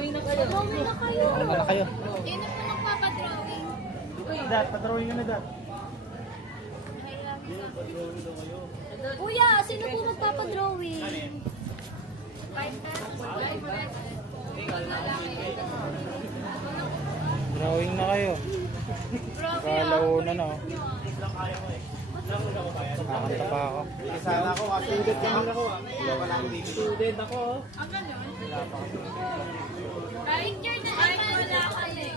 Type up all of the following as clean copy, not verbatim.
Drawing na kayo. Drawing na kayo. Ano na kayo? Sino po magpapadrawing? Dat, padrawing ka na dat. Kuya, sino po magpapadrawing? Drawing na kayo. Kalauna na. Nakakanta pa ako. Sana ako, student naman ako. Wala akong dito. Student ako. Picture na naman. Wala kayo.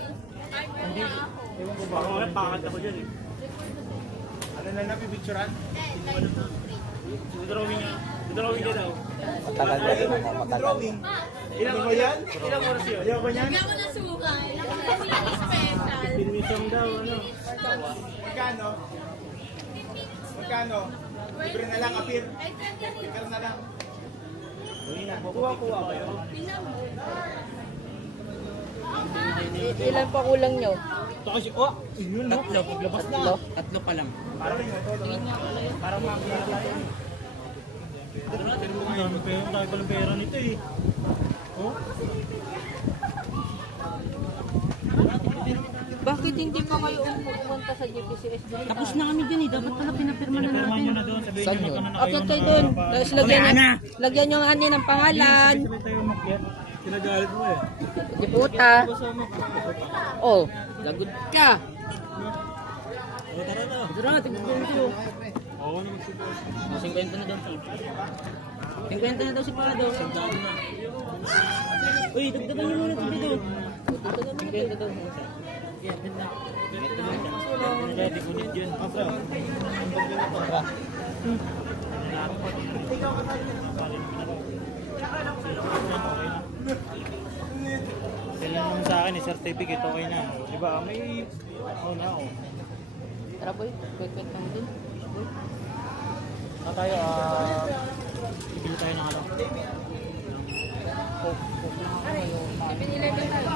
Ewan ko ba? Ako nga, pangat ako dyan eh. Ano na napipicturan? Drawing niya. Drawing niya daw. Matagal na din ako. Matagal. Drawing. Ilang mo yan? Ilang oras yun? Ayaw ko yan? Hindi ako nasukay. Nakita special. Pinmisong daw, ano? Magkano? Magkano? Libre na lang, apir. Ay, Libre na lang. Kuha-kuha kayo. Ilan pa kulang nyo? Ito kasi, oh! Yun, no? Paglabas na. Tatlo pa lang. Parang makakala tayo. Ang pera, tayo palang pera nito eh. Oh? Bakit hindi pa kayo pumunta sa GPCS? Tapos na kami dyan eh. Dapat pala pinapirma na Pinapirma natin. nyo na doon. Sabihin Saan nyo yun? magkano na Akit kayo kayo. dun. Tapos lagyan nyo nga ng pangalan. Sabay tayo umakyat. Pinagalit mo eh. Di puta. Oh, lagot ka. O tara na. Tara, tignan ko. Oo naman siguro. 50 na daw. 50 na daw si Pado. Uy, dagdagan nyo muna tubig daw. 50 daw. Ready ko nit yun. Afra. Kailan naman sa akin certificate okay na. Diba may na ako. Tara boy, kwek-kwek lang din. Tayo bibili tayo ng ano. Pinilay tayo.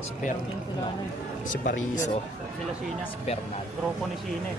Si Si Bariso. Sila Sina. Si Bernal. Grupo ni Sine.